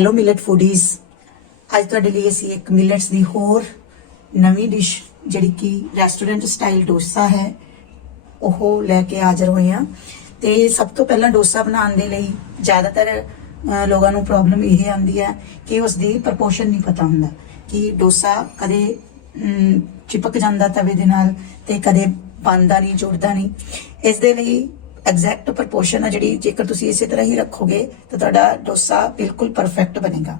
Hello millet ਫੂਡੀਜ਼। ਅੱਜ ਤੁਹਾਡੇ ਲਈ ਅਸੀਂ ਇੱਕ ਮਿਲਟਸ ਦੀ ਹੋਰ ਨਵੀਂ ਡਿਸ਼ ਜਿਹੜੀ ਕਿ ਰੈਸਟੋਰੈਂਟ ਸਟਾਈਲ ਡੋਸਾ ਹੈ ਉਹ ਲੈ ਕੇ ਹਾਜ਼ਰ ਹੋਏ ਹਾਂ। ਤੇ ਸਭ ਤੋਂ ਪਹਿਲਾਂ ਡੋਸਾ ਬਣਾਉਣ ਦੇ ਲਈ ਜ਼ਿਆਦਾਤਰ ਲੋਕਾਂ ਨੂੰ ਪ੍ਰੋਬਲਮ ਇਹ ਆਉਂਦੀ ਹੈ ਕਿ ਉਸ ਦੀ ਪ੍ਰਪੋਰਸ਼ਨ ਨਹੀਂ ਪਤਾ ਹੁੰਦਾ ਕਿ ਡੋਸਾ ਕਦੇ ਚਿਪਕ ਜਾਂਦਾ ਤਵੇ ਦੇ ਨਾਲ ਤੇ ਕਦੇ ਬਣਦਾ ਨਹੀਂ, ਜੁੜਦਾ ਨਹੀਂ। ਇਸ ਦੇ ਲਈ ਐਗਜ਼ੈਕਟ ਪ੍ਰਪੋਰਸ਼ਨ ਆ ਜਿਹੜੀ, ਜੇਕਰ ਤੁਸੀਂ ਇਸੇ ਤਰ੍ਹਾਂ ਹੀ ਰੱਖੋਗੇ ਤਾਂ ਤੁਹਾਡਾ ਡੋਸਾ ਬਿਲਕੁਲ ਪਰਫੈਕਟ ਬਣੇਗਾ।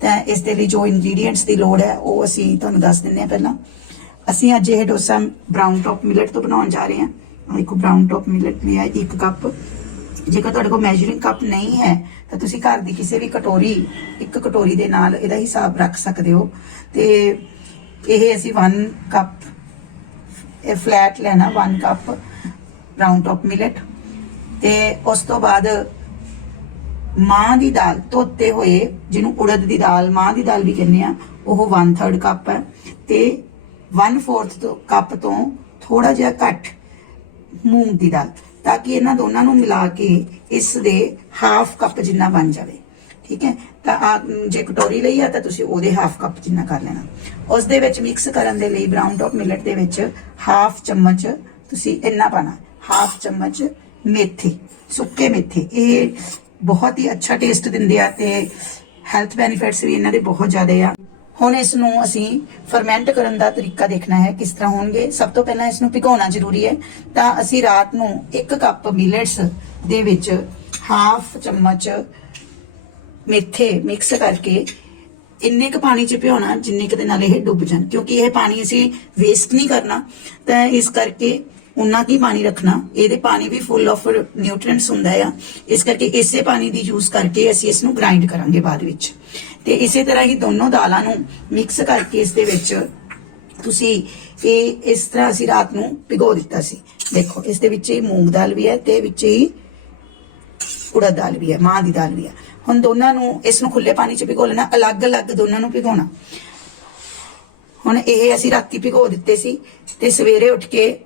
ਤਾਂ ਇਸ ਦੇ ਲਈ ਜੋ ਇੰਗਰੀਡੀਐਂਟਸ ਦੀ ਲੋੜ ਹੈ ਉਹ ਅਸੀਂ ਤੁਹਾਨੂੰ ਦੱਸ ਦਿੰਦੇ ਹਾਂ। ਪਹਿਲਾਂ ਅਸੀਂ ਅੱਜ ਇਹ ਡੋਸਾ ਬਰਾਊਨ ਟੌਪ ਮਿਲਟ ਤੋਂ ਬਣਾਉਣ ਜਾ ਰਹੇ ਹਾਂ। ਇੱਕ ਬਰਾਊਨ ਟੌਪ ਮਿਲਟ ਲਿਆ 1 ਕੱਪ। ਜੇਕਰ ਤੁਹਾਡੇ ਕੋਲ ਮੈਜਰਿੰਗ ਕੱਪ ਨਹੀਂ ਹੈ ਤਾਂ ਤੁਸੀਂ ਘਰ ਦੀ ਕਿਸੇ ਵੀ ਕਟੋਰੀ, ਇੱਕ ਕਟੋਰੀ ਦੇ ਨਾਲ ਇਹਦਾ ਹਿਸਾਬ ਰੱਖ ਸਕਦੇ ਹੋ। ਤੇ ਇਹ ਅਸੀਂ 1 ਕੱਪ ਇਹ ਫਲੈਟ ਲੈਣਾ, 1 ਕੱਪ ਬਰਾਊਨ ਟੌਪ ਮਿਲਟ। ਤੇ ਉਸ ਤੋਂ ਬਾਅਦ ਮਾਂ ਦੀ ਦਾਲ ਧੋਤੇ ਹੋਏ, ਜਿਹਨੂੰ ਉੜਦ ਦੀ ਦਾਲ, ਮਾਂ ਦੀ ਦਾਲ ਵੀ ਕਹਿੰਦੇ ਆ, ਉਹ 1/3 ਕੱਪ ਹੈ। ਤੇ 1/4 ਕੱਪ ਤੋਂ ਥੋੜਾ ਜਿਹਾ ਘੱਟ ਮੂੰਗ ਦੀ ਦਾਲ, ਤਾਂ ਕਿ ਇਹਨਾਂ ਦੋਨਾਂ ਨੂੰ ਮਿਲਾ ਕੇ ਇਸ ਦੇ 1/2 ਕੱਪ ਜਿੰਨਾ ਬਣ ਜਾਵੇ। ਠੀਕ ਹੈ, ਤਾਂ ਜੇ ਕਟੋਰੀ ਲਈ ਆ ਤਾਂ ਤੁਸੀਂ ਉਹਦੇ 1/2 ਕੱਪ ਜਿੰਨਾ ਕਰ ਲੈਣਾ। ਉਸ ਦੇ ਵਿੱਚ ਮਿਕਸ ਕਰਨ ਦੇ ਲਈ ਬਰਾਊਨ ਟੌਪ ਮਿਲਟ ਦੇ ਵਿੱਚ 1/2 ਚਮਚ ਤੁਸੀਂ ਇੰਨਾ ਪਾਣਾ, 1/2 ਚਮਚ ਮੇਥੇ, ਸੁੱਕੇ ਮੇਥੇ। ਇਹ ਬਹੁਤ ਹੀ ਅੱਛਾ ਟੇਸਟ ਦਿੰਦੇ ਆ ਤੇ ਹੈਲਥ ਬੈਨੀਫਿਟਸ ਵੀ ਇਹਨਾਂ ਦੇ ਬਹੁਤ ਜ਼ਿਆਦਾ ਆ। ਹੁਣ ਇਸ ਨੂੰ ਅਸੀਂ ਫਰਮੈਂਟ ਕਰਨ ਦਾ ਤਰੀਕਾ ਦੇਖਣਾ ਹੈ ਕਿਸ ਤਰ੍ਹਾਂ ਹੋਣਗੇ। ਸਭ ਤੋਂ ਪਹਿਲਾਂ ਇਸ ਨੂੰ ਭਿਗਾਉਣਾ ਜ਼ਰੂਰੀ ਹੈ। ਤਾਂ ਅਸੀਂ ਰਾਤ ਨੂੰ 1 ਕੱਪ ਮਿਲਟਸ ਦੇ ਵਿੱਚ 1/2 ਚਮਚ ਮੇਥੇ ਮਿਕਸ ਕਰਕੇ ਇੰਨੇ ਕੁ ਪਾਣੀ 'ਚ ਭਿਉਣਾ ਜਿੰਨੇ ਕੁ ਦੇ ਨਾਲ ਇਹ ਡੁੱਬ ਜਾਣ, ਕਿਉਂਕਿ ਇਹ ਪਾਣੀ ਅਸੀਂ ਵੇਸਟ ਨਹੀਂ ਕਰਨਾ। ਤਾਂ ਇਸ ਕਰਕੇ ਉਨਾ ਕੀ ਪਾਣੀ ਰੱਖਣਾ। ਇਹਦੇ ਪਾਣੀ ਵੀ ਫੁੱਲ ਆਫ ਨਿਊਟ੍ਰੀਐਂਟਸ ਹੁੰਦਾ ਆ, ਇਸ ਕਰਕੇ ਇਸੇ ਪਾਣੀ ਦੀ ਯੂਜ਼ ਕਰਕੇ ਅਸੀਂ ਇਸ ਨੂੰ ਗ੍ਰਾਈਂਡ ਕਰਾਂਗੇ ਬਾਅਦ ਵਿੱਚ। ਤੇ ਇਸੇ ਤਰ੍ਹਾਂ ਹੀ ਦੋਨੋਂ ਦਾਲਾਂ ਨੂੰ ਮਿਕਸ ਕਰਕੇ ਇਸ ਦੇ ਵਿੱਚ ਤੁਸੀਂ ਇਹ ਇਸ ਤਰ੍ਹਾਂ ਅਸੀਂ ਰਾਤ ਨੂੰ ਭਿਗੋ ਦਿੱਤਾ ਸੀ। ਦੇਖੋ ਇਸ ਦੇ ਵਿੱਚ ਹੀ ਮੂੰਗ ਦਾਲ ਵੀ ਹੈ ਤੇ ਵਿੱਚ ਹੀ ਉੜਦ ਦਾਲ ਵੀ ਹੈ, ਮਾਂ ਦੀ ਦਾਲ ਵੀ ਹੈ। ਹੁਣ ਦੋਨਾਂ ਨੂੰ, ਇਸ ਨੂੰ ਖੁੱਲੇ ਪਾਣੀ 'ਚ ਭਿਗੋ ਲੈਣਾ, ਅਲੱਗ-ਅਲੱਗ ਦੋਨਾਂ ਨੂੰ ਭਿਗੋਣਾ। ਹੁਣ ਇਹ ਅਸੀਂ ਰਾਤੀ ਭਿਗੋ ਦਿੱਤੇ ਸੀ ਤੇ ਸਵੇਰੇ ਉੱਠ ਕੇ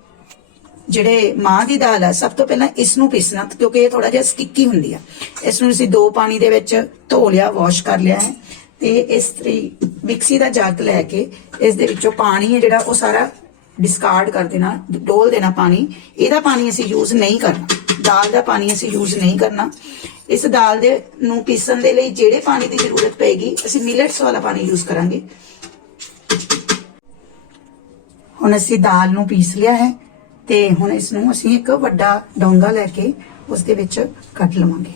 ਜਿਹੜੇ ਮਾਂ ਦੀ ਦਾਲ ਹੈ, ਸਭ ਤੋਂ ਪਹਿਲਾਂ ਇਸ ਨੂੰ ਪੀਸਣਾ, ਕਿਉਂਕਿ ਇਹ ਥੋੜਾ ਜਿਹਾ ਸਟਿੱਕੀ ਹੁੰਦੀ ਆ। ਇਸ ਨੂੰ ਅਸੀਂ 2 ਪਾਣੀ ਦੇ ਵਿੱਚ ਧੋ ਲਿਆ, ਵਾਸ਼ ਕਰ ਲਿਆ ਹੈ। ਤੇ ਇਸ ਤਰੀ ਮਿਕਸੀ ਦਾ ਜੱਗ ਲੈ ਕੇ ਇਸ ਦੇ ਵਿੱਚੋਂ ਪਾਣੀ ਹੈ ਜਿਹੜਾ ਉਹ ਸਾਰਾ ਡਿਸਕਾਰਡ ਕਰ ਦੇਣਾ, ਡੋਲ ਦੇਣਾ ਪਾਣੀ। ਇਹਦਾ ਪਾਣੀ ਅਸੀਂ ਯੂਜ਼ ਨਹੀਂ ਕਰਨਾ, ਦਾਲ ਦਾ ਪਾਣੀ ਅਸੀਂ ਯੂਜ਼ ਨਹੀਂ ਕਰਨਾ। ਇਸ ਦਾਲ ਦੇ ਨੂੰ ਪੀਸਣ ਦੇ ਲਈ ਜਿਹੜੇ ਪਾਣੀ ਦੀ ਜ਼ਰੂਰਤ ਪਏਗੀ ਅਸੀਂ ਮਿਲਟਸ ਵਾਲਾ ਪਾਣੀ ਯੂਜ਼ ਕਰਾਂਗੇ। ਹੁਣ ਅਸੀਂ ਦਾਲ ਨੂੰ ਪੀਸ ਲਿਆ ਹੈ ਤੇ ਹੁਣ ਇਸ ਨੂੰ ਅਸੀਂ ਇੱਕ ਵੱਡਾ ਡੋਂਗਾ ਲੈ ਕੇ ਉਸ ਦੇ ਵਿੱਚ ਕੱਢ ਲਵਾਂਗੇ।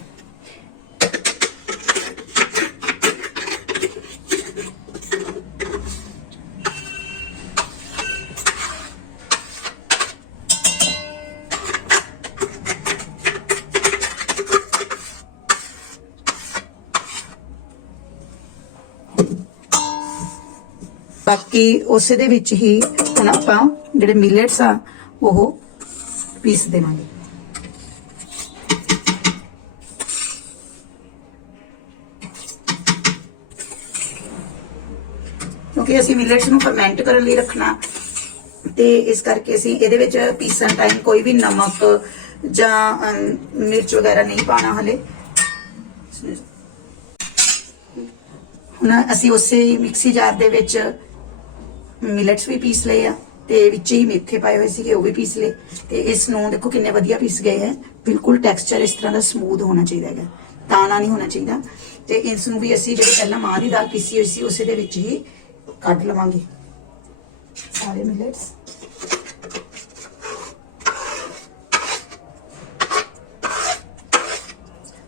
ਬਾਕੀ ਉਸੇ ਦੇ ਵਿੱਚ ਹੀ ਹੁਣ ਆਪਾਂ ਜਿਹੜੇ ਮਿਲਟਸ ਆ ਉਹ ਪੀਸ ਦੇਵਾਂਗੇ। ਕਿਉਂਕਿ ਅਸੀਂ ਮਿਲਟਸ ਨੂੰ ਫਰਮੈਂਟ ਕਰਨ ਲਈ ਰੱਖਣਾ ਤੇ ਇਸ ਕਰਕੇ ਅਸੀਂ ਇਹਦੇ ਵਿੱਚ ਪੀਸਣ ਟਾਈਮ ਕੋਈ ਵੀ ਨਮਕ ਜਾਂ ਮਿਰਚ ਵਗੈਰਾ ਨਹੀਂ ਪਾਣਾ ਹਲੇ। ਹੁਣ ਅਸੀਂ ਉਸੇ ਮਿਕਸੀ ਜਾਰ ਦੇ ਵਿੱਚ ਮਿਲਟਸ ਵੀ ਪੀਸ ਲਏ ਆ ਤੇ ਵਿੱਚ ਹੀ ਮੇਥੇ ਪਾਏ ਹੋਏ ਸੀਗੇ, ਉਹ ਵੀ ਪੀਸ ਲਏ। ਤੇ ਇਸ ਨੂੰ ਦੇਖੋ ਕਿੰਨੇ ਵਧੀਆ ਪੀਸ ਗਏ ਹੈ। ਬਿਲਕੁਲ ਟੈਕਸਚਰ ਇਸ ਤਰ੍ਹਾਂ ਦਾ ਸਮੂਥ ਹੋਣਾ ਚਾਹੀਦਾ ਹੈਗਾ, ਦਾਣਾ ਨਹੀਂ ਹੋਣਾ ਚਾਹੀਦਾ। ਤੇ ਇਸ ਨੂੰ ਵੀ ਅਸੀਂ ਜਿਹੜੇ ਪਹਿਲਾਂ ਮਾਂ ਦੀ ਦਾਲ ਪੀਸੀ ਹੋਈ ਸੀ ਉਸੇ ਦੇ ਵਿੱਚ ਹੀ ਕੱਢ ਲਵਾਂਗੇ ਸਾਰੇ ਮਿਲਟਸ।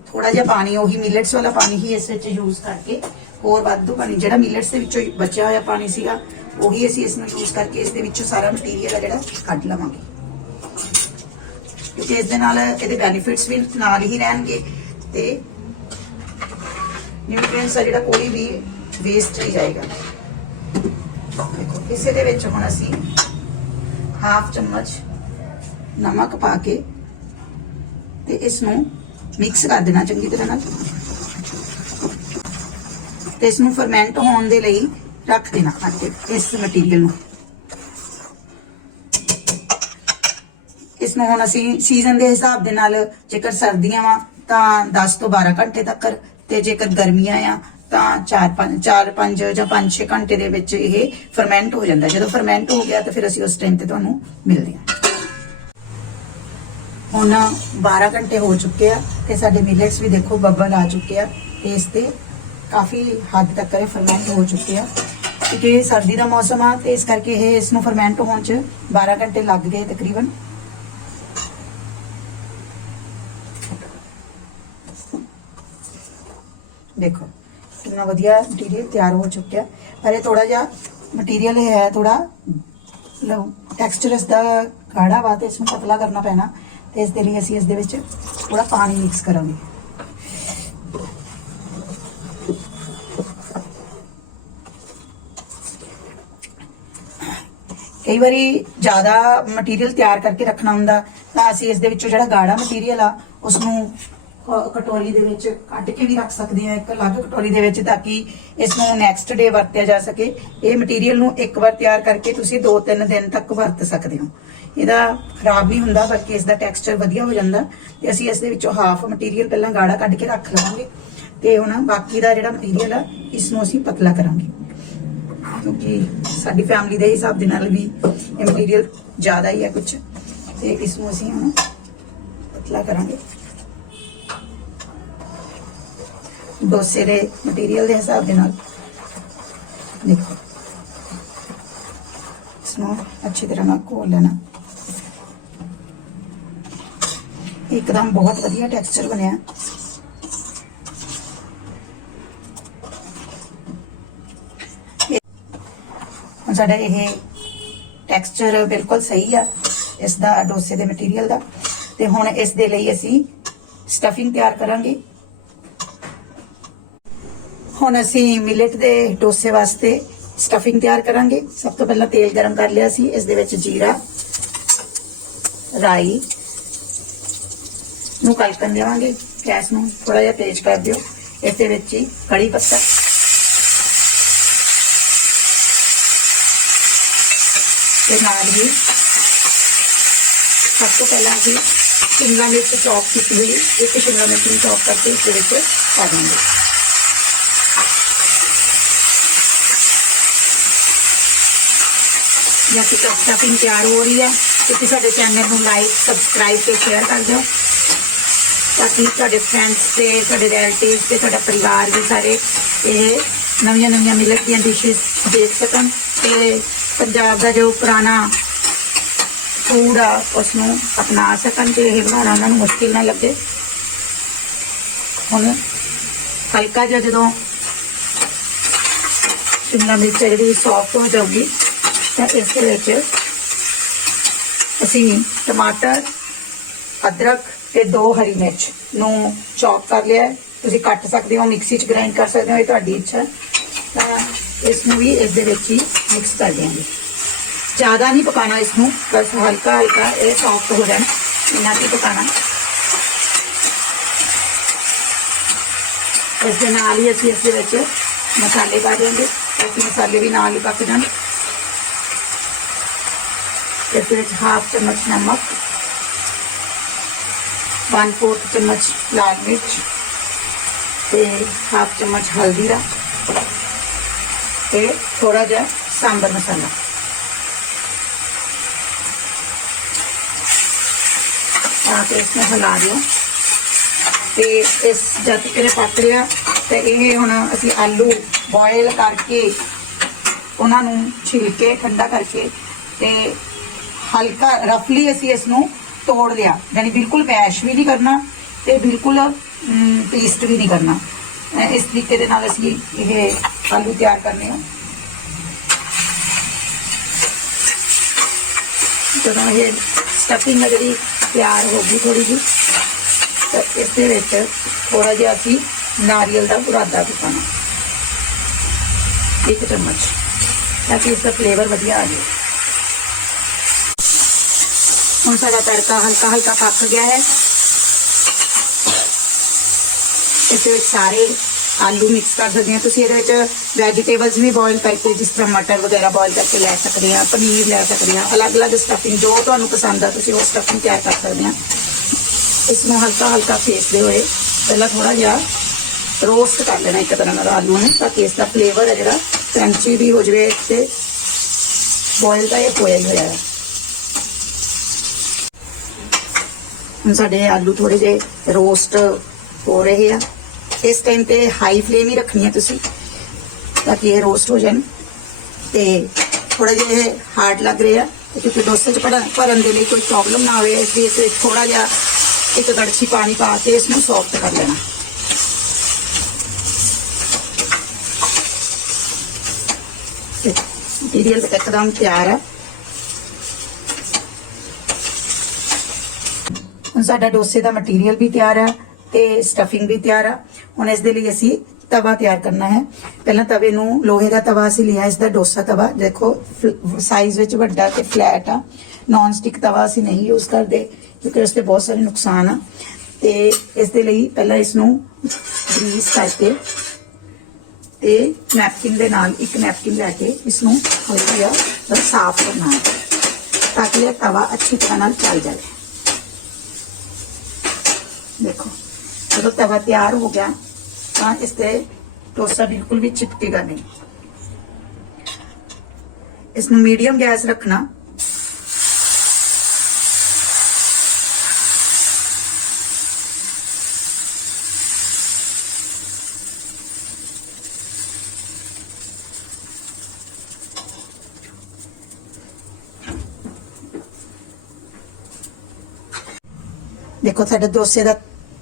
ਥੋੜਾ ਜਿਹਾ ਪਾਣੀ, ਉਹੀ ਮਿਲਟਸ ਵਾਲਾ ਪਾਣੀ ਹੀ ਇਸ ਵਿੱਚ ਯੂਜ਼ ਕਰਕੇ, ਹੋਰ ਵਾਧੂ ਪਾਣੀ ਜਿਹੜਾ ਮਿਲਟਸ ਦੇ ਵਿੱਚੋਂ ਬਚਿਆ ਹੋਇਆ ਪਾਣੀ ਸੀਗਾ ਉਹੀ ਅਸੀਂ ਇਸ ਨੂੰ ਯੂਜ਼ ਕਰਕੇ ਇਸ ਦੇ ਵਿੱਚੋਂ ਸਾਰਾ ਮਟੀਰੀਅਲ ਆ ਜਿਹੜਾ ਕੱਢ ਲਵਾਂਗੇ। ਕਿਉਂਕਿ ਇਸ ਦੇ ਨਾਲ ਇਹਦੇ ਬੈਨੀਫਿਟਸ ਵੀ ਨਾਲ ਹੀ ਰਹਿਣਗੇ ਤੇ ਨਿਊਟ੍ਰੀਐਂਟਸ ਆ ਜਿਹੜਾ ਕੋਈ ਵੀ ਵੇਸਟ ਨਹੀਂ ਜਾਏਗਾ। ਦੇਖੋ ਇਸੇ ਦੇ ਵਿੱਚ ਹੁਣ ਅਸੀਂ 1/2 ਚਮਚ ਨਮਕ ਪਾ ਕੇ ਤੇ ਇਸ ਨੂੰ ਮਿਕਸ ਕਰ ਦੇਣਾ ਚੰਗੀ ਤਰ੍ਹਾਂ ਨਾਲ ਤੇ ਇਸ ਨੂੰ ਫਰਮੈਂਟ ਹੋਣ ਦੇ ਲਈ ਰੱਖ ਦੇਣਾ ਅੱਗੇ ਇਸ ਮਟੀਰੀਅਲ ਨੂੰ। ਇਸ ਨੂੰ ਹੁਣ ਅਸੀਂ ਸੀਜ਼ਨ ਦੇ ਹਿਸਾਬ ਦੇ ਨਾਲ, ਜੇਕਰ ਸਰਦੀਆਂ ਵਾ ਤਾਂ 10 ਤੋਂ 12 ਘੰਟੇ ਤੱਕ ਤੇ ਜੇਕਰ ਗਰਮੀਆਂ ਆ ਤਾਂ 4-5 ਜਾਂ 5-6 ਘੰਟੇ ਦੇ ਵਿੱਚ ਇਹ ਫਰਮੈਂਟ ਹੋ ਜਾਂਦਾ। ਜਦੋਂ ਫਰਮੈਂਟ ਹੋ ਗਿਆ ਤਾਂ ਫਿਰ ਅਸੀਂ ਉਸ ਟਾਈਮ ਤੇ ਤੁਹਾਨੂੰ ਮਿਲਦੇ ਹਾਂ। ਹੁਣ 12 ਘੰਟੇ ਹੋ ਚੁੱਕੇ ਆ ਤੇ ਸਾਡੇ ਮਿਲਟਸ ਵੀ ਦੇਖੋ ਬੱਬਲ ਆ ਚੁੱਕੇ ਆ ਤੇ ਇਸ ਤੇ ਕਾਫੀ ਹੱਦ ਤੱਕ ਇਹ ਫਰਮੈਂਟ ਹੋ ਚੁੱਕੇ ਆ, ਕਿਉਂਕਿ ਸਰਦੀ ਦਾ ਮੌਸਮ ਆ ਤੇ ਇਸ ਕਰਕੇ ਇਹ ਇਸ ਨੂੰ ਫਰਮੈਂਟ ਹੋਣ ਚ 12 ਘੰਟੇ ਲੱਗ ਗਏ ਤਕਰੀਬਨ। ਦੇਖੋ ਕਿੰਨਾ ਵਧੀਆ ਮਟੀਰੀਅਲ ਤਿਆਰ ਹੋ ਚੁੱਕਿਆ, ਪਰ ਇਹ ਥੋੜਾ ਜਿਹਾ ਮਟੀਰੀਅਲ ਹੈ ਥੋੜਾ ਟੈਕਸਚਰ ਇਸ ਦਾ ਗਾੜਾ ਵਾ ਤੇ ਇਸ ਨੂੰ ਪਤਲਾ ਕਰਨਾ ਪੈਣਾ, ਤੇ ਇਸ ਦੇ ਲਈ ਅਸੀਂ ਇਸ ਦੇ ਵਿੱਚ ਥੋੜਾ ਪਾਣੀ ਮਿਕਸ ਕਰਾਂਗੇ। ਕਈ ਵਾਰੀ ਜ਼ਿਆਦਾ ਮਟੀਰੀਅਲ ਤਿਆਰ ਕਰਕੇ ਰੱਖਣਾ ਹੁੰਦਾ ਤਾਂ ਅਸੀਂ ਇਸ ਦੇ ਵਿੱਚੋਂ ਜਿਹੜਾ ਗਾੜਾ ਮਟੀਰੀਅਲ ਆ ਉਸ ਨੂੰ ਕਟੋਰੀ ਦੇ ਵਿੱਚ ਕੱਢ ਕੇ ਵੀ ਰੱਖ ਸਕਦੇ ਹਾਂ, ਇੱਕ ਅਲੱਗ ਕਟੋਰੀ ਦੇ ਵਿੱਚ, ਤਾਂ ਕਿ ਇਸ ਨੂੰ ਨੈਕਸਟ ਡੇ ਵਰਤਿਆ ਜਾ ਸਕੇ। ਇਹ ਮਟੀਰੀਅਲ ਨੂੰ ਇੱਕ ਵਾਰ ਤਿਆਰ ਕਰਕੇ ਤੁਸੀਂ 2-3 ਦਿਨ ਤੱਕ ਵਰਤ ਸਕਦੇ ਹੋ, ਇਹਦਾ ਖਰਾਬ ਨਹੀਂ ਹੁੰਦਾ, ਬਲਕਿ ਇਸ ਦਾ ਟੈਕਸਚਰ ਵਧੀਆ ਹੋ ਜਾਂਦਾ। ਤੇ ਅਸੀਂ ਇਸ ਦੇ ਵਿੱਚੋਂ ਹਾਫ ਮਟੀਰੀਅਲ ਪਹਿਲਾਂ ਗਾੜਾ ਕੱਢ ਕੇ ਰੱਖ ਲਵਾਂਗੇ ਤੇ ਹੁਣ ਬਾਕੀ ਦਾ ਜਿਹੜਾ ਮਟੀਰੀਅਲ ਆ ਇਸ ਨੂੰ ਅਸੀਂ ਪਤਲਾ ਕਰਾਂਗੇ, ਕਿਉਂਕਿ ਸਾਡੀ ਫੈਮਿਲੀ ਦੇ ਹਿਸਾਬ ਦੇ ਨਾਲ ਵੀ ਇਹ ਮਟੀਰੀਅਲ ਜ਼ਿਆਦਾ ਹੀ ਹੈ ਕੁਝ, ਤੇ ਇਸ ਨੂੰ ਅਸੀਂ ਹੁਣ ਪਤਲਾ ਕਰਾਂਗੇ ਡੋਸੇ ਦੇ ਮਟੀਰੀਅਲ ਦੇ ਹਿਸਾਬ ਦੇ ਨਾਲ। ਦੇਖੋ ਇਸ ਨੂੰ ਅੱਛੀ ਤਰ੍ਹਾਂ ਨਾਲ ਘੋਲ ਲੈਣਾ। ਇੱਕਦਮ ਬਹੁਤ ਵਧੀਆ ਟੈਕਸਚਰ ਬਣਿਆ। ਹੁਣ ਸਾਡਾ ਇਹ ਟੈਕਸਚਰ ਬਿਲਕੁਲ ਸਹੀ ਆ ਇਸ ਦਾ ਡੋਸੇ ਦੇ ਮਟੀਰੀਅਲ ਦਾ। ਤੇ ਹੁਣ ਇਸ ਦੇ ਲਈ ਅਸੀਂ ਸਟਫਿੰਗ ਤਿਆਰ ਕਰਾਂਗੇ। ਹੁਣ ਅਸੀਂ ਮਿਲਟ ਦੇ ਡੋਸੇ ਵਾਸਤੇ ਸਟਫਿੰਗ ਤਿਆਰ ਕਰਾਂਗੇ। ਸਭ ਤੋਂ ਪਹਿਲਾਂ ਤੇਲ ਗਰਮ ਕਰ ਲਿਆ ਸੀ, ਇਸ ਦੇ ਵਿੱਚ ਜੀਰਾ, ਰਾਈ ਨੂੰ ਕਲਕਣ ਦੇਵਾਂਗੇ। ਗੈਸ ਨੂੰ ਥੋੜਾ ਜਿਹਾ ਤੇਜ਼ ਕਰ ਦਿਓ। ਇਸ ਦੇ ਵਿੱਚ ਹੀ ਕੜੀ ਪੱਤਾ, ਤੇ ਨਾਲ ਹੀ ਸਭ ਤੋਂ ਪਹਿਲਾਂ ਅਸੀਂ ਸ਼ਿਮਲਾ ਮਿਰਚ ਚੌਪ ਕੀਤੀ ਹੋਈ ਇੱਕ ਸ਼ਿਮਲਾ ਮਿਰਚ ਨੂੰ ਚੌਪ ਕਰਕੇ ਇਸ ਦੇ ਵਿੱਚ ਪਾ ਦਾਂਗੇ। जैसे स्टफिंग तैयार हो रही है, तो साडे चैनल को लाइक, सबसक्राइब ते शेयर कर दो, ताकि साडे फ्रेंड्स ते साडे रिलेटिव्स ते साडा परिवार भी सारे नवीं नवीं मिलट दी डिशेस देख सकन ते पंजाब दा जो पुराना फूड आ उसनूं अपना सकन ते यह बनाना उन्हां नूं मुश्किल ना लगे। हुण हल्का जिहा जदों शिमला मिर्च जिहड़ी सॉफ्ट हो जाऊगी तो इस असी टमाटर, अदरक ते 2 हरी मिर्च नूं चॉप कर लिया। तुसीं कट सकते हो, मिक्सी च ग्राइंड कर सकते हो, ये तुहाडी इच्छा। तो इसनूं भी इस दे विच ही मिक्स कर देंगे। ज़्यादा नहीं पकाना इसनूं, बस हल्का हल्का ये सॉफ्ट हो जाए, इन्ना ही पकाना। इस दे नाल ही असीं इस दे विच मसाले पा देंगे, ताकि मसाले भी नाल ही पक जाण। इस हाफ चम्मच नमक, 1/4 चम्मच लाल मिर्च ते हाफ चम्मच हल्दी का ते थोड़ा जा सांबर मसाला। आप इसमें हिला दिओ ते इस जब तक ये पक रहा तो ये हुण असीं आलू बॉयल करके उन्हां नूं छील के ठंडा करके ते हल्का रफली असी इसनूं तोड़ लिया, यानी बिल्कुल मैश भी नहीं करना ते बिल्कुल पेस्ट भी नहीं करना। इस तरीके दे नाल असी ये आलू तैयार करने हैं। जदों ये स्टफिंग जी तैयार होगी थोड़ी जी, तो इस दे विच थोड़ा जिहा असी नारियल का बुरादा भी पाना, 1 चम्मच, ताकि इसका फ्लेवर वधिया आ जाए। हुण साडा तड़का हल्का हल्का पक गया है। इस सारे आलू मिक्स कर सकते हैं। तुसीं इहदे विच वैजीटेबल्स भी बॉयल करके, जिस तरह मटर वगैरह बॉयल करके लै सकते हैं, पनीर लै सकते हैं, अलग अलग स्टफिंग जो तुहानूं पसंद आ तुसीं वो स्टफिंग तैयार कर सकते हैं। इसनूं हल्का हल्का फेसदे हुए पहला थोड़ा जिहा ਰੋਸਟ ਕਰ ਲੈਣਾ ਇੱਕ ਤਰ੍ਹਾਂ ਨਾਲ ਆਲੂ ਨੂੰ, ਤਾਂ ਕਿ ਇਸ ਦਾ ਫਲੇਵਰ ਹੈ ਜਿਹੜਾ ਕਰੰਚੀ ਵੀ ਹੋ ਜਾਵੇ ਤੇ ਬੋਇਲ ਤਾਂ ਇਹ ਹੋਇਆ ਹੀ ਹੋਇਆ ਹੈ। ਹੁਣ ਸਾਡੇ ਆਲੂ ਥੋੜੇ ਜਿਹੇ ਰੋਸਟ ਹੋ ਰਹੇ ਆ। ਇਸ ਟਾਈਮ ਤੇ ਹਾਈ ਫਲੇਮ ਹੀ ਰੱਖਣੀ ਹੈ ਤੁਸੀਂ, ਤਾਂ ਕਿ ਇਹ ਰੋਸਟ ਹੋ ਜਾਣ। ਤੇ ਥੋੜਾ ਜਿਹਾ ਹਾਰਡ ਲੱਗ ਰਿਹਾ ਕਿਉਂਕਿ ਡੋਸੇ 'ਚ ਭਰਨ ਦੇ ਲਈ ਕੋਈ ਪ੍ਰੋਬਲਮ ਨਾ ਹੋਵੇ, ਇਸ ਲਈ ਥੋੜਾ ਜਿਹਾ ਇੱਕ ਕੜਛੀ ਪਾਣੀ ਪਾ ਕੇ ਇਸ ਨੂੰ ਸੌਫਟ ਕਰ ਲੈਣਾ। ਮਟੀਰੀਅਲ ਤਾਂ ਇੱਕਦਮ ਤਿਆਰ ਹੈ। ਹੁਣ ਸਾਡਾ ਡੋਸੇ ਦਾ ਮਟੀਰੀਅਲ ਵੀ ਤਿਆਰ ਹੈ ਤੇ ਸਟਫਿੰਗ ਵੀ ਤਿਆਰ ਆ। ਹੁਣ ਇਸ ਦੇ ਲਈ ਅਸੀਂ ਤਵਾ ਤਿਆਰ ਕਰਨਾ ਹੈ। ਪਹਿਲਾਂ ਤਵੇ ਨੂੰ, ਲੋਹੇ ਦਾ ਤਵਾ ਅਸੀਂ ਲਿਆ, ਇਸ ਦਾ ਡੋਸਾ ਤਵਾ ਦੇਖੋ ਸਾਈਜ਼ ਵਿੱਚ ਵੱਡਾ ਤੇ ਫਲੈਟ ਆ। ਨੌਨ ਸਟਿਕ ਤਵਾ ਅਸੀਂ ਨਹੀਂ ਯੂਜ਼ ਕਰਦੇ ਕਿਉਂਕਿ ਉਸ ਤੇ ਬਹੁਤ ਸਾਰੇ ਨੁਕਸਾਨ ਆ। ਤੇ ਇਸ ਦੇ ਲਈ ਪਹਿਲਾਂ ਇਸ ਨੂੰ ਗਰੀਸ ਕਰਕੇ ਤੇ ਨੈਪਕਿਨ ਦੇ ਨਾਲ, ਇੱਕ ਨੈਪਕਿਨ ਲੈ ਕੇ ਇਸ ਨੂੰ ਹਲਕਾ ਜਿਹਾ ਸਾਫ਼ ਕਰਨਾ ਹੈ ਤਾਂ ਕਿ ਇਹ ਤਵਾ ਅੱਛੀ ਤਰ੍ਹਾਂ ਨਾਲ ਚੱਲ ਜਾਵੇ। ਦੇਖੋ ਜਦੋਂ ਤਵਾ ਤਿਆਰ ਹੋ ਗਿਆ ਤਾਂ ਇਸ ਤੇ ਡੋਸਾ ਬਿਲਕੁਲ ਵੀ ਚਿਪਕੇਗਾ ਨਹੀਂ। ਇਸ ਨੂੰ ਮੀਡੀਅਮ ਗੈਸ ਰੱਖਣਾ। देखो साडे डोसे का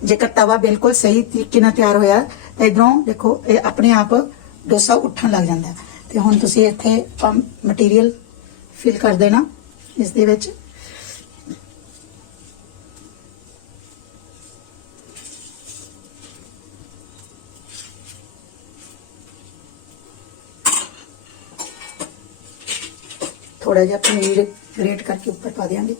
जेकर तवा बिल्कुल सही तरीके नाल तैयार होया तो इधरों देखो ये अपने आप डोसा उठन लग जाता है। तो हुण तुसीं इत्थे मटीरियल फिल कर देना इस दे विच। थोड़ा जिहा पनीर ग्रेट करके ऊपर पा देंगे।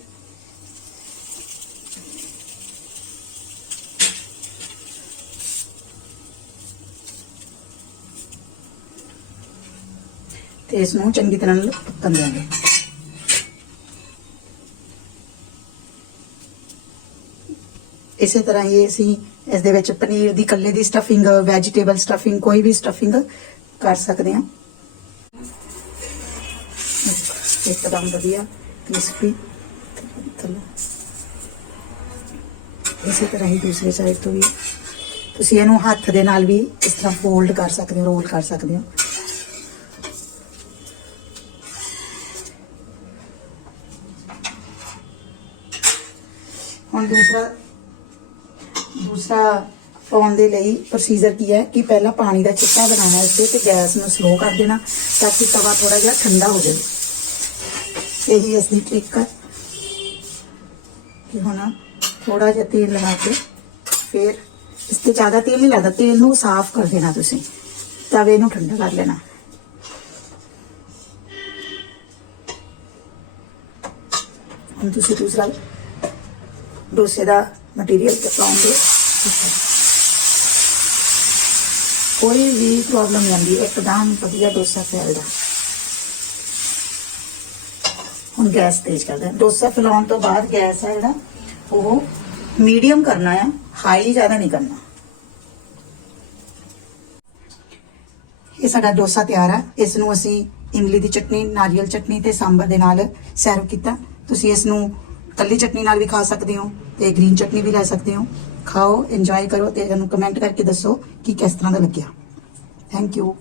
ਤੇ ਇਸ ਨੂੰ ਚੰਗੀ ਤਰ੍ਹਾਂ ਨਾਲ ਪੱਕਣ ਦੇਵਾਂਗੇ। ਇਸੇ ਤਰ੍ਹਾਂ ਹੀ ਅਸੀਂ ਇਸ ਦੇ ਵਿੱਚ ਪਨੀਰ ਦੀ ਕੱਲੇ ਦੀ ਸਟਫਿੰਗ, ਵੈਜੀਟੇਬਲ ਸਟਫਿੰਗ, ਕੋਈ ਵੀ ਸਟਫਿੰਗ ਕਰ ਸਕਦੇ ਹਾਂ। ਇੱਕਦਮ ਵਧੀਆ ਕ੍ਰਿਸਪੀ। ਇਸੇ ਤਰ੍ਹਾਂ ਹੀ ਦੂਸਰੇ ਸਾਈਡ ਤੋਂ ਵੀ ਤੁਸੀਂ ਇਹਨੂੰ ਹੱਥ ਦੇ ਨਾਲ ਵੀ ਇਸ ਤਰ੍ਹਾਂ ਫੋਲਡ ਕਰ ਸਕਦੇ ਹੋ, ਰੋਲ ਕਰ ਸਕਦੇ ਹੋ। ਹੁਣ दूसरा पाने ਦੇ ਲਈ प्रोसीजर की है कि पहला पानी का चिट्टा बनाना इससे ते गैस ਨੂੰ स्लो कर देना ताकि तवा थोड़ा जिहा ठंडा हो जाए। यही इसकी ट्रिक है कि हुण थोड़ा जिहा तेल लगा के फिर इससे ज़्यादा तेल नहीं लगता, तेल ਨੂੰ साफ कर देना, तुसीं तवे ਨੂੰ ठंडा कर लेना। ਹੁਣ ਤੁਸੀਂ दूसरा डोसे का मटीरियल पाओगे, कोई भी प्रॉब्लम नहीं आती, एकदम वधिया डोसा फैलदा। हुण गैस तेज कर दें। डोसा फैलाउण तो बाद गैस है जिहड़ा वो मीडियम करना है, हाई ज़्यादा नहीं करना। ये साडा डोसा तैयार है। इस नूं असीं इमली दी चटनी, नारियल चटनी ते सांबर दे नाल सर्व कीता। तुसीं इस नूं ਕੱਲੀ ਚਟਨੀ ਨਾਲ ਵੀ ਖਾ ਸਕਦੇ ਹੋ ਤੇ ਗ੍ਰੀਨ ਚਟਨੀ ਵੀ ਲੈ ਸਕਦੇ ਹੋ। ਖਾਓ, ਇੰਜੋਏ ਕਰੋ ਤੇ ਸਾਨੂੰ ਕਮੈਂਟ ਕਰਕੇ ਦੱਸੋ ਕਿ ਕਿਸ ਤਰ੍ਹਾਂ ਦਾ ਲੱਗਿਆ। Thank you.